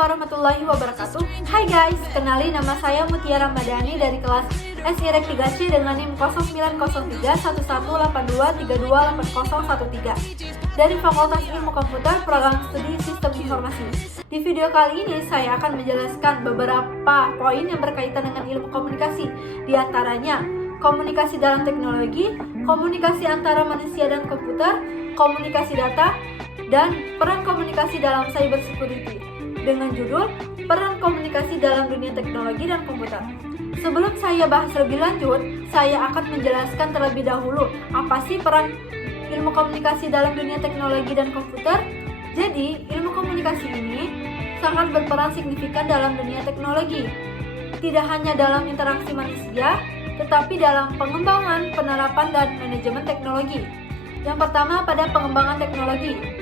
warahmatullahi wabarakatuh. Hai guys, kenalin nama saya Mutiara Madani dari kelas SIREK 3C dengan NIM 09031182328013 dari Fakultas Ilmu Komputer Program Studi Sistem Informasi. Di video kali ini saya akan menjelaskan beberapa poin yang berkaitan dengan ilmu komunikasi. Di antaranya, komunikasi dalam teknologi, komunikasi antara manusia dan komputer, komunikasi data, dan peran komunikasi dalam cyber security dengan judul Peran Komunikasi dalam Dunia Teknologi dan Komputer. Sebelum saya bahas lebih lanjut, saya akan menjelaskan terlebih dahulu apa sih peran ilmu komunikasi dalam dunia teknologi dan komputer. Jadi, ilmu komunikasi ini sangat berperan signifikan dalam dunia teknologi. Tidak hanya dalam interaksi manusia, tetapi dalam pengembangan, penerapan, dan manajemen teknologi. Yang pertama pada pengembangan teknologi.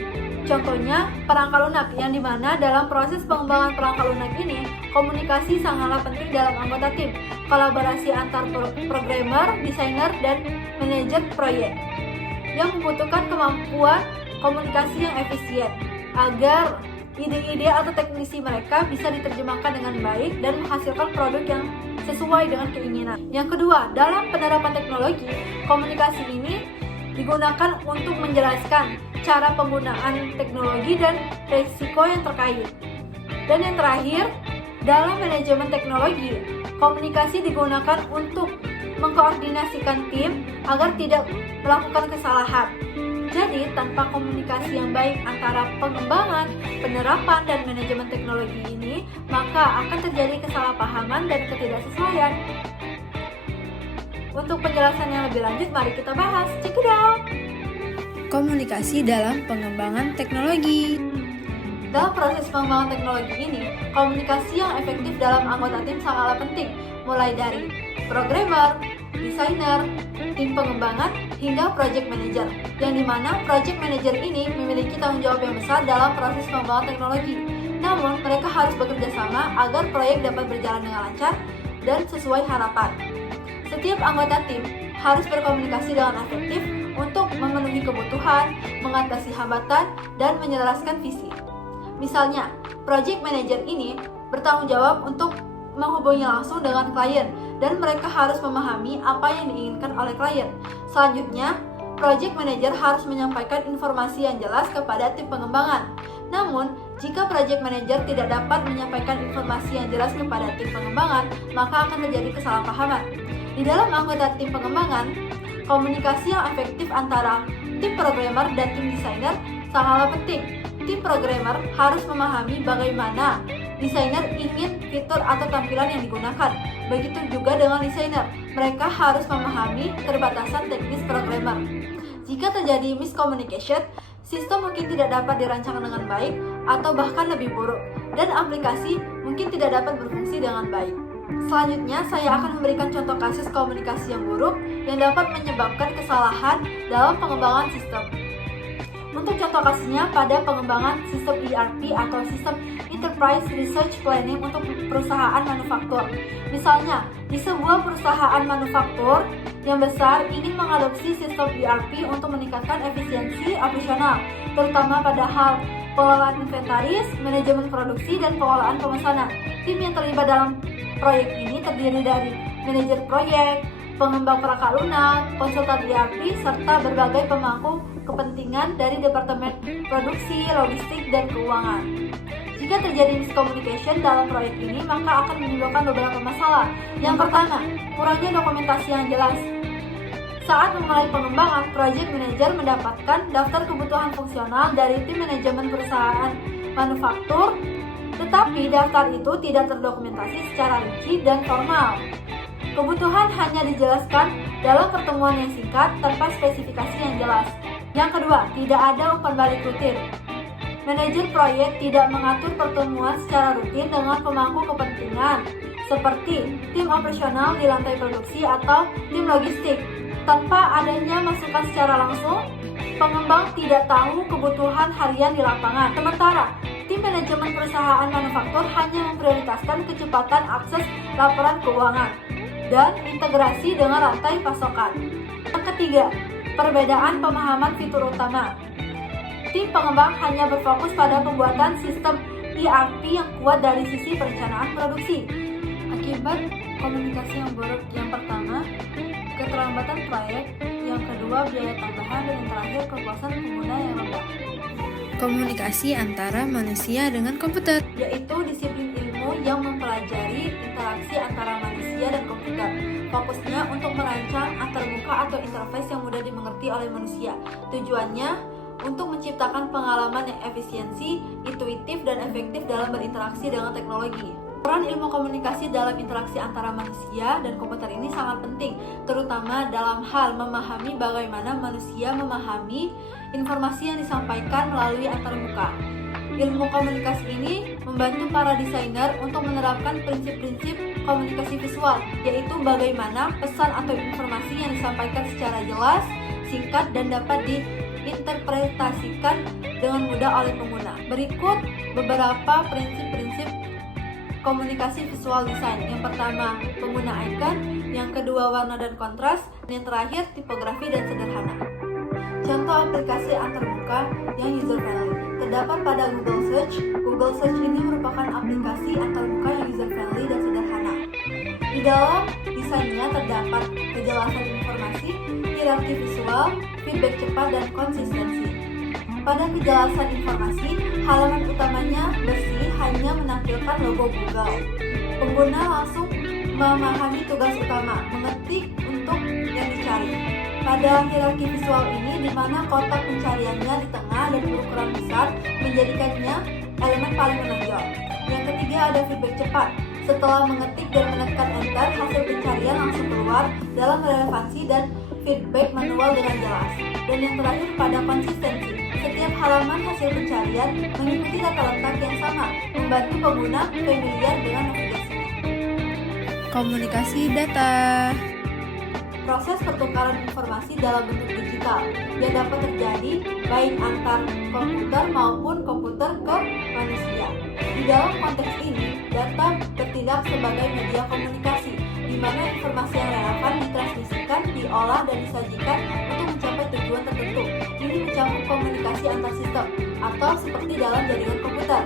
Contohnya, perangkat lunak, yang dimana dalam proses pengembangan perangkat lunak ini, komunikasi sangatlah penting dalam anggota tim, kolaborasi antar programmer, desainer, dan manajer proyek, yang membutuhkan kemampuan komunikasi yang efisien, agar ide-ide atau teknisi mereka bisa diterjemahkan dengan baik dan menghasilkan produk yang sesuai dengan keinginan. Yang kedua, dalam penerapan teknologi, komunikasi ini digunakan untuk menjelaskan cara penggunaan teknologi dan risiko yang terkait. Dan yang terakhir, dalam manajemen teknologi, komunikasi digunakan untuk mengkoordinasikan tim agar tidak melakukan kesalahan. Jadi, tanpa komunikasi yang baik antara pengembangan, penerapan, dan manajemen teknologi ini, maka akan terjadi kesalahpahaman dan ketidaksesuaian. Untuk penjelasan yang lebih lanjut, mari kita bahas. Check it out! Komunikasi dalam pengembangan teknologi. Dalam proses pengembangan teknologi ini, komunikasi yang efektif dalam anggota tim sangatlah penting, mulai dari programmer, desainer, tim pengembangan, hingga project manager, yang dimana project manager ini memiliki tanggung jawab yang besar dalam proses pengembangan teknologi. Namun, mereka harus bekerja sama agar proyek dapat berjalan dengan lancar dan sesuai harapan. Setiap anggota tim harus berkomunikasi dengan efektif untuk memenuhi kebutuhan, mengatasi hambatan, dan menyelaraskan visi. Misalnya, project manager ini bertanggung jawab untuk menghubungi langsung dengan klien, dan mereka harus memahami apa yang diinginkan oleh klien. Selanjutnya, project manager harus menyampaikan informasi yang jelas kepada tim pengembangan. Namun, jika project manager tidak dapat menyampaikan informasi yang jelas kepada tim pengembangan, maka akan terjadi kesalahpahaman. Di dalam anggota tim pengembangan, komunikasi yang efektif antara tim programmer dan tim desainer sangatlah penting. Tim programmer harus memahami bagaimana desainer ingin fitur atau tampilan yang digunakan. Begitu juga dengan desainer, mereka harus memahami keterbatasan teknis programmer. Jika terjadi miscommunication, sistem mungkin tidak dapat dirancang dengan baik atau bahkan lebih buruk, dan aplikasi mungkin tidak dapat berfungsi dengan baik. Selanjutnya, saya akan memberikan contoh kasus komunikasi yang buruk yang dapat menyebabkan kesalahan dalam pengembangan sistem. Untuk contoh kasusnya pada pengembangan sistem ERP atau sistem Enterprise Research Planning untuk perusahaan manufaktur. Misalnya, di sebuah perusahaan manufaktur yang besar ingin mengadopsi sistem ERP untuk meningkatkan efisiensi operasional, terutama pada hal pengelolaan inventaris, manajemen produksi, dan pengelolaan pemesanan. Tim yang terlibat dalam proyek ini terdiri dari manajer proyek, pengembang perangkat lunak, konsultan ERP, serta berbagai pemangku kepentingan dari departemen produksi, logistik, dan keuangan. Jika terjadi miscommunication dalam proyek ini, maka akan menimbulkan beberapa masalah. Yang pertama, kurangnya dokumentasi yang jelas. Saat memulai pengembangan, project manager mendapatkan daftar kebutuhan fungsional dari tim manajemen perusahaan manufaktur, tetapi daftar itu tidak terdokumentasi secara rinci dan formal. Kebutuhan hanya dijelaskan dalam pertemuan yang singkat tanpa spesifikasi yang jelas. Yang kedua, tidak ada umpan balik rutin. Manajer proyek tidak mengatur pertemuan secara rutin dengan pemangku kepentingan, seperti tim operasional di lantai produksi atau tim logistik. Tanpa adanya masukan secara langsung, pengembang tidak tahu kebutuhan harian di lapangan. Sementara, tim manajemen perusahaan manufaktur hanya memprioritaskan kecepatan akses laporan keuangan dan integrasi dengan rantai pasokan. Yang ketiga, perbedaan pemahaman fitur utama. Tim pengembang hanya berfokus pada pembuatan sistem ERP yang kuat dari sisi perencanaan produksi. Akibat komunikasi yang buruk, yang pertama, keterlambatan proyek, yang kedua, biaya tambahan, dan yang terakhir, kepuasan pengguna yang rendah. Komunikasi antara manusia dengan komputer, Yaitu disiplin ilmu yang mempelajari interaksi antara manusia dan komputer. Fokusnya untuk merancang antarmuka atau interface yang mudah dimengerti oleh manusia. Tujuannya untuk menciptakan pengalaman yang efisiensi, intuitif, dan efektif dalam berinteraksi dengan teknologi. Peran ilmu komunikasi dalam interaksi antara manusia dan komputer ini sangat penting, terutama dalam hal memahami bagaimana manusia memahami informasi yang disampaikan melalui antarmuka. Ilmu komunikasi ini membantu para desainer untuk menerapkan prinsip-prinsip komunikasi visual, yaitu bagaimana pesan atau informasi yang disampaikan secara jelas, singkat, dan dapat diinterpretasikan dengan mudah oleh pengguna. Berikut beberapa prinsip-prinsip komunikasi visual design. Yang pertama, pengguna icon, yang kedua, warna dan kontras, dan yang terakhir, tipografi dan sederhana. Contoh aplikasi antarmuka yang user-friendly terdapat pada Google Search. Google Search ini merupakan aplikasi antarmuka yang user-friendly dan sederhana. Di dalam desainnya terdapat kejelasan informasi, hierarki visual, feedback cepat, dan konsistensi. Pada kejelasan informasi, halaman utamanya bersih, hanya menampilkan logo Google. Pengguna langsung memahami tugas utama, mengetik untuk yang dicari. Pada hierarki visual ini, di mana kotak pencariannya di tengah dan berukuran besar, menjadikannya elemen paling menonjol. Yang ketiga, ada feedback cepat. Setelah mengetik dan menekan enter, hasil pencarian langsung keluar dalam relevansi dan feedback manual dengan jelas. Dan yang terakhir, pada konsistensi. Setiap halaman hasil pencarian mengikuti tata letak yang sama, membantu pengguna familiar dengan navigasinya. komunikasi data, Proses pertukaran informasi dalam bentuk digital yang dapat terjadi baik antar komputer maupun komputer ke manusia. Di dalam konteks ini, data bertindak sebagai media komunikasi, di mana informasi yang relevan ditransmisikan, diolah, dan disajikan untuk mencapai tujuan tertentu. Ini mencakup komunikasi antar sistem atau seperti dalam jaringan komputer,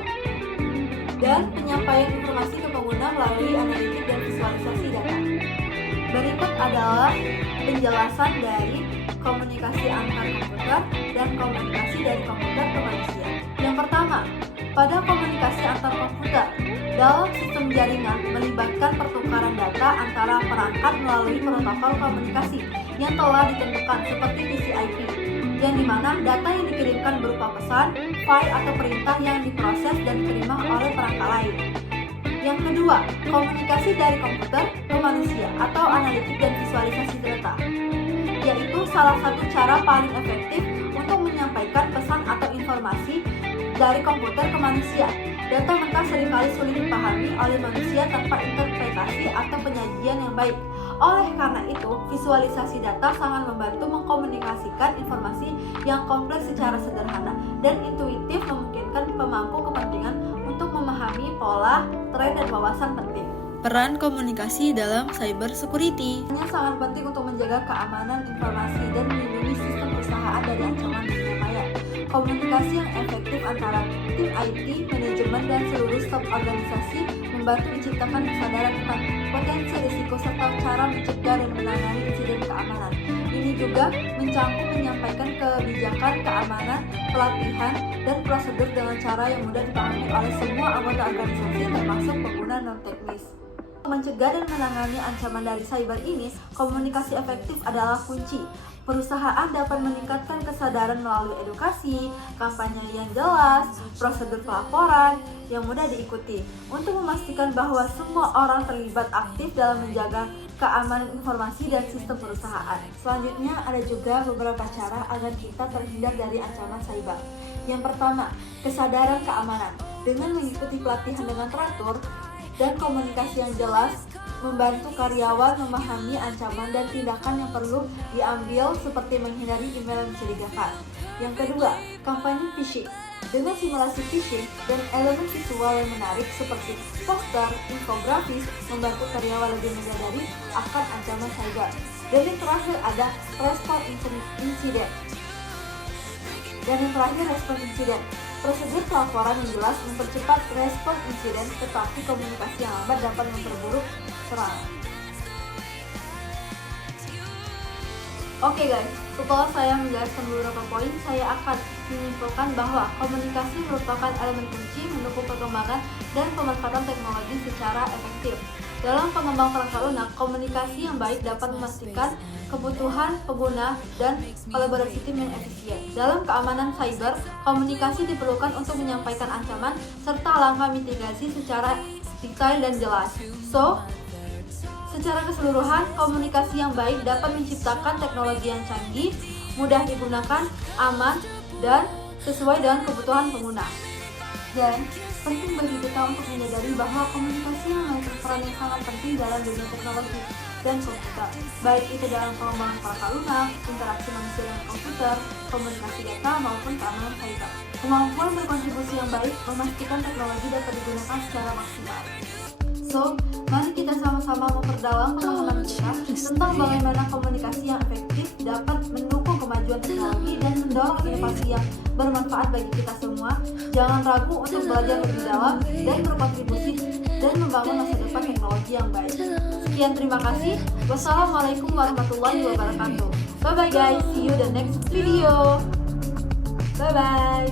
dan penyampaian informasi ke pengguna melalui analitik dan visualisasi data. Berikut adalah penjelasan dari komunikasi antar komputer dan komunikasi dari komputer ke manusia. Yang pertama, pada komunikasi antar komputer, dalam sistem jaringan melibatkan pertukaran data antara perangkat melalui protokol komunikasi yang telah ditentukan seperti TCP/IP, yang dimana data yang dikirimkan berupa pesan, file, atau perintah yang diproses dan diterima oleh perangkat lain. Yang kedua, komunikasi dari komputer ke manusia atau analitik dan visualisasi data, yaitu salah satu cara paling efektif untuk menyampaikan pesan atau informasi dari komputer ke manusia. Data mentah seringkali sulit dipahami oleh manusia tanpa interpretasi atau penyajian yang baik. Oleh karena itu, visualisasi data sangat membantu mengkomunikasikan informasi yang kompleks secara sederhana dan intuitif, memungkinkan pemangku kepentingan untuk memahami pola, tren, dan wawasan penting. peran komunikasi dalam cyber security. Ini sangat penting untuk menjaga keamanan informasi dan melindungi sistem perusahaan dari ancaman dunia maya. Komunikasi yang efektif antara tim IT, manajemen, dan seluruh staf organisasi membantu menciptakan kesadaran tentang potensi risiko serta cara mencegah dan menangani insiden keamanan. Ini juga mencakup menyampaikan kebijakan keamanan, pelatihan, dan prosedur dengan cara yang mudah dipahami oleh semua anggota organisasi termasuk pengguna non-teknis. Mencegah dan menangani ancaman dari cyber ini, komunikasi efektif adalah kunci. Perusahaan dapat meningkatkan kesadaran melalui edukasi, kampanye yang jelas, prosedur pelaporan yang mudah diikuti, untuk memastikan bahwa semua orang terlibat aktif dalam menjaga keamanan informasi dan sistem perusahaan. Selanjutnya ada juga beberapa cara agar kita terhindar dari ancaman cyber. Yang pertama, kesadaran keamanan. Dengan mengikuti pelatihan dengan teratur dan komunikasi yang jelas, membantu karyawan memahami ancaman dan tindakan yang perlu diambil seperti menghindari email yang mencurigakan. Yang kedua, kampanye phishing. Dengan simulasi phishing dan elemen visual yang menarik seperti poster, infografis, membantu karyawan lebih menyadari akan ancaman cyber. Dan yang terakhir ada respon insiden. Prosedur pelaporan yang jelas mempercepat respon insiden, tetapi komunikasi yang lambat dapat memperburuk serangan. Oke guys, setelah saya menjelaskan beberapa poin, saya akan menyimpulkan bahwa komunikasi merupakan elemen kunci mendukung perkembangan dan pemanfaatan teknologi secara efektif. Dalam pengembang perangkat lunak, komunikasi yang baik dapat memastikan kebutuhan pengguna dan kolaborasi tim yang efisien. Dalam keamanan cyber, komunikasi diperlukan untuk menyampaikan ancaman serta langkah mitigasi secara detail dan jelas. Secara keseluruhan, komunikasi yang baik dapat menciptakan teknologi yang canggih, mudah digunakan, aman, dan sesuai dengan kebutuhan pengguna. Dan penting bagi kita untuk menyadari bahwa komunikasi memainkan peran yang sangat penting dalam dunia teknologi dan komputer, baik itu dalam pengembangan perangkat lunak, interaksi manusia dengan komputer, komunikasi data, maupun keamanan cyber. Kemampuan berkontribusi yang baik memastikan teknologi dapat digunakan secara maksimal. Mari kita sama-sama memperdalam pemahaman kita tentang bagaimana komunikasi yang efektif dapat mendukung kemajuan teknologi dan mendorong inovasi yang bermanfaat bagi kita semua. Jangan ragu untuk belajar lebih dalam dan berkontribusi dan membangun masa depan teknologi yang baik. Sekian, terima kasih. Wassalamualaikum warahmatullahi wabarakatuh. Bye bye guys, see you the next video. Bye bye.